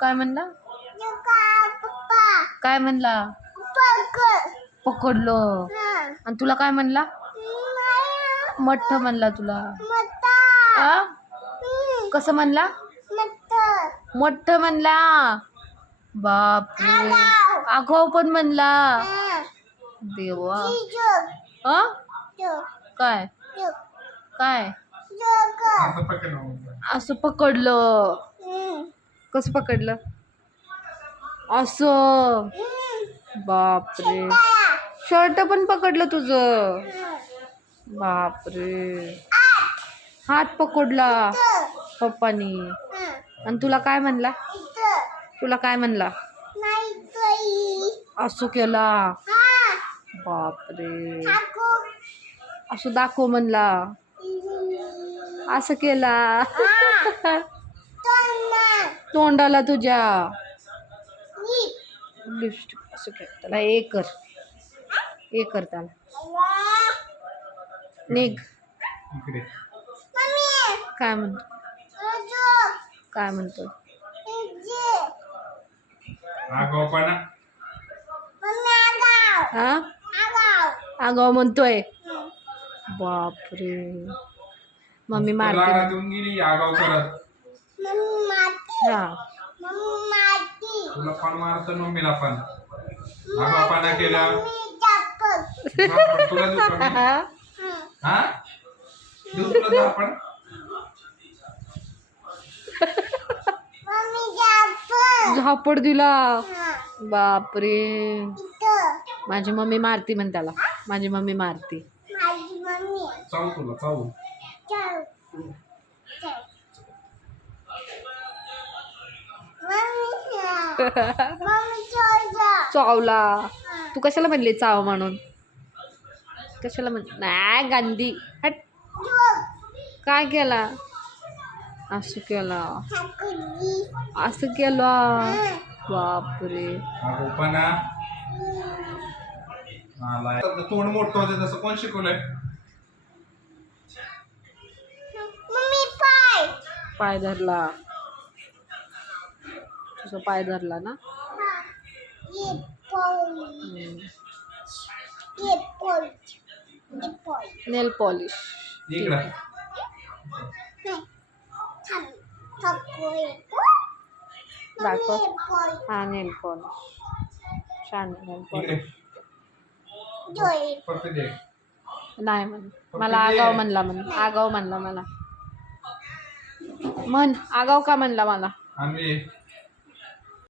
काय म्हणला? काय म्हणला? पकड पकडलं. आणि तुला काय म्हणला? मठ्ठ म्हणला तुला. कसं म्हणला? मोठ्ठ म्हणला. बापरे. आगाव पण म्हणला. देवा. अ काय? काय. असं पकडलं. कसं पकडलं? असं. बापरे. शर्ट पण पकडलं तुझं. बापरे. हात पकडला पप्पानी. आणि तुला काय म्हणला? तुला काय म्हणला? असो असं केला. बापरे. असं दाखव म्हणला. असं केला. तोंडाला तुझ्या. लिपस्टिक असं त्याला हे कर. हे कर त्याला. निघ. काय म्हणतो? रजो. काय म्हणतो? हा? आगाव. आगाव म्हणतोय. बापरे. मम्मी मारते. आगाव करत. हा. तुला पण मारत मम्मीला पण. आगाऊपणा केला. झापड तुला देऊ का मी? हा. देऊ तुला झापड मम्मी जापल झापड दिला. हा. बापरे. माझी मम्मी मारती म्हण त्याला. माझी मम्मी मारती. माझी मम्मी. चावू तुला चावू. चावला. तू कशाला म्हणली चाव म्हणून? कशाला म्हण? नाही गांधी. हट. काय केला? असं केला. असं केला. बापरे. तोंड मोठं होते तसं. कोण शिकवलंय? मम्मी पाय. पाय धरला. तुझा पाय धरला ना? हा ये पोल हम्म. ये पोल ये पोल नेल पॉलिश. ठाकू दाखव. हा नेल पॉलिश. छान नेल पॉलिश. नाही म्हण. मला आगाव म्हणला म्हण. आगाव म्हणला मला. म्हण आगाव का म्हणला मला?